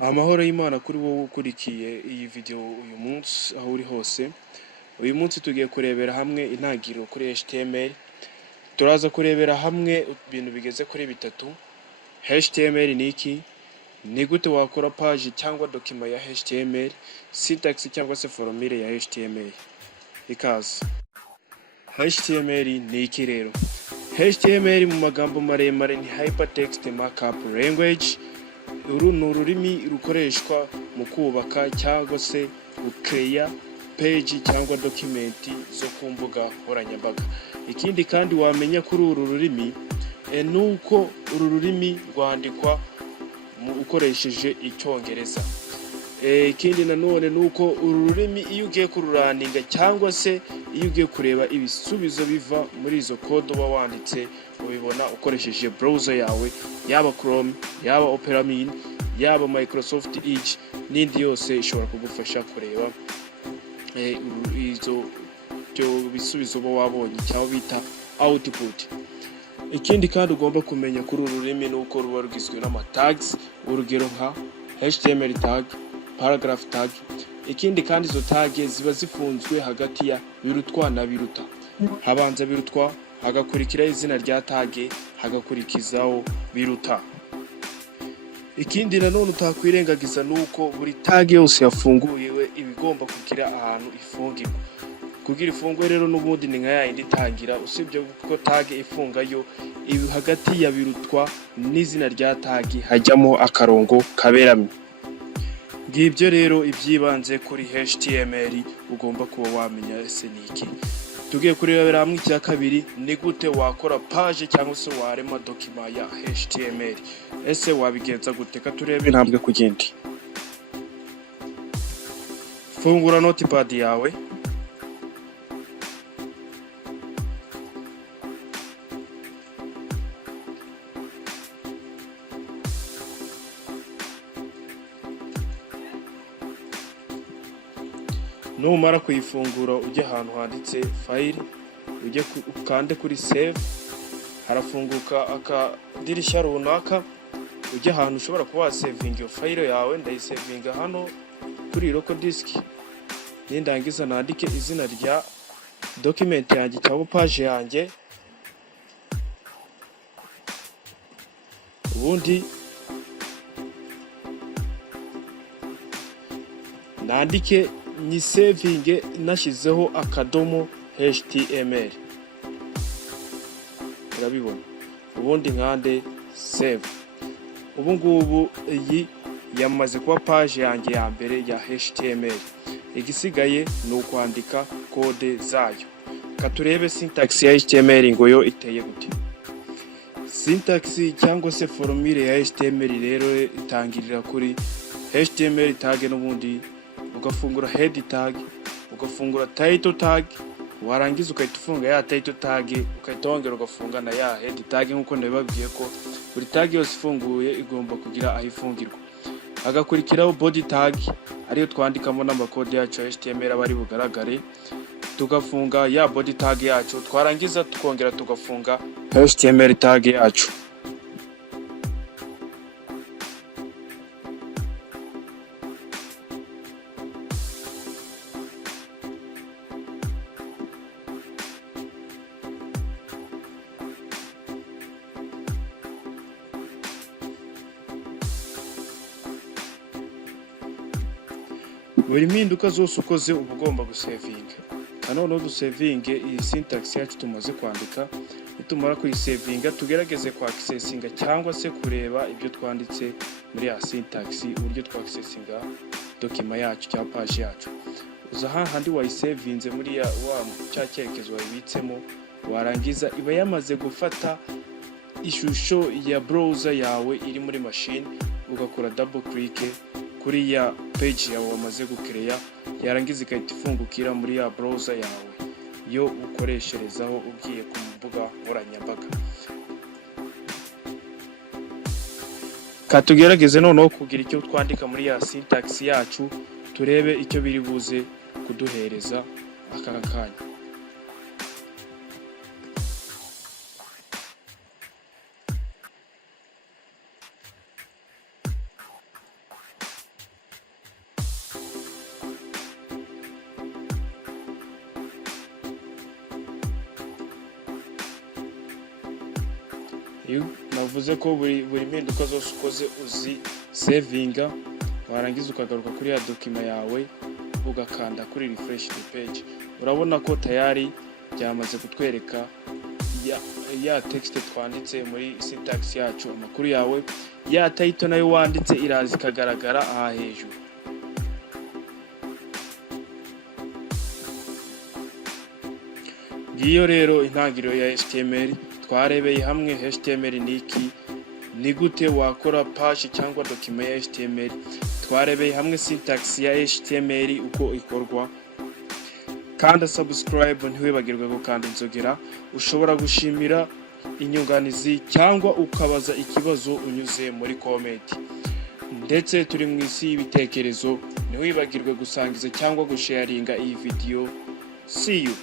Amahoro y'Imana kuri wowe ukurikiye iyi video uyu munsi aho uri hose. Uyu munsi tugiye kurebera hamwe intangiriro kuri HTML. Turaza kurebera hamwe ibintu bigeze kuri bitatu. HTML ni iki? Ni gute wakora page cyangwa document ya HTML, syntax cyangwa se formule ya HTML. Ikaze. HTML ni iki rero? HTML mu magambo maremare ni Hypertext Markup Language. Uru ni ururimi rukoreshwa mu kubaka cyangwa se gukeya page cyangwa document zo ku mbuga nkoranyambaga. Ikindi kandi wamenya kuri uru rurimi nuko uru rurimi rwandikwa mu ukoresheje icyongereza. Ikindi nanone nuko uru rurimi iyo ugiye kururaninga cyangwa se iyo ugiye kureba ibisubizo biva muri izo code uba wanditse ubibona ukoresheje browser yawe, yaba Chrome, yaba Opera Mini, yaba Microsoft Edge n'indi yose ishobora kugufasha kureba izo bisubizo uba wabonye cyangwa bita output. Ikindi kandi ugomba kumenya kuri uru rurimi nuko ruba rugizwe n'ama tags, urugero nka HTML tag, paragraph tag. Ikindi kandi izo tag ziba zifunzwe hagati ya birutwa na biruta. Habanza birutwa, hagakurikira izina rya tag, hagakurikizaho biruta. Ikindi nanone utakwirengagiza nuko buri tag yose yafunguye ibigomba kugira ahantu ifungirwa. Kugira ifungwe rero n'ubundi ni nka yindi tangira, usibye ko tag ifungayo ibi hagati ya birutwa n'izina rya tag hajyamo akarongo kaberamye. Ngibyo rero ibyibanze kuri HTML ugomba kuba wamenya ese niki. Tugiye kurebera hamwe icya kabiri, ni gute wakora page cyangwa se warema document ya HTML. Ese wabigenza gute? Ka turebe intambwe ku gindi. Fungura notepad yawe. Numara kuyifungura ujye ahantu handitse file, ujye ukande kuri save, harafunguka akadirishya runaka, ujye ahantu ushobora kuba saving iyo file yawe. Ndayisavinga hano kuri local disk, nindangiza nandike izina rya document yanjye cyangwa page yanjye, ubundi nandike ni saving nashizeho akadomo HTML. Urabibona, ubundi nkande save. Ubu ngubu iyi yamaze kuba page yanjye ya mbere ya HTML. Igisigaye ni ukwandika code zayo. Katurebe syntax ya HTML ngo yo iteye gute. Syntax cyangwa se formule ya HTML rero itangirira kuri HTML tag, n'ubundi ugafungura head tag, ugafungura title tag, warangiza ukahita ufunga ya title tag, ukahita wongera ugafunga na ya head tag. Nkuko nabibabwiye ko buri tag yose ifunguye igomba kugira aho ifungirwa. Hagakurikiraho body tag, ariyo twandikamo n'amakode yacu ya HTML abari bugaragare. Tugafunga ya body tag yacu, twarangiza tukongera tugafunga HTML tag yacu. Buri mpinduka zose ukoze uba ugomba gusavinga. Noneho dusavinge iyi syntax yacu tumaze kwandika. Nitumara kuyisavinga tugerageze kwa accessinga cyangwa se kureba ibyo twanditse muri ya syntax, uburyo twa accessinga document yacu cyangwa page yacu. Uza hahandi wayisavinze muri ya cya cyerekezo wabitsemo, warangiza iba yamaze gufata ishusho ya browser yawe iri muri machine, ugakora double click kuri ya page yawe wamaze gukereya, yarangiza ikahita ifungukira muri ya browser yawe yo ukoresherezaho ugiye ku mbuga nkoranyambaga. Katugerageze noneho kugira icyo twandika muri ya syntax yacu, turebe icyo biri buze kuduhereza aka kanya. navuze ko buri mpinduka zose ukoze uzi savinga, warangiza ukagaruka kuri ya document yawe ugakanda kuri refresh the page. Urabona ko tayari byamaze kutwereka ya text twanditse muri syntax yacu, amakuru yawe, ya title nayo wanditse iraza ikagaragara aha hejuru. Ngiyo rero intangiriro ya HTML. Twarebeye hamwe HTML niki, ni gute wakora page cyangwa document ya HTML. Twarebeye hamwe syntax ya HTML uko ikorwa. Kanda subscribe, ntiwibagirwe gukanda inzogera. Ushobora gushimira inyunganizi cyangwa ukabaza ikibazo unyuze muri comment. Ndetse turi mu isi y'ibitekerezo, ntiwibagirwe gusangiza cyangwa gusharinga iyi video. See you.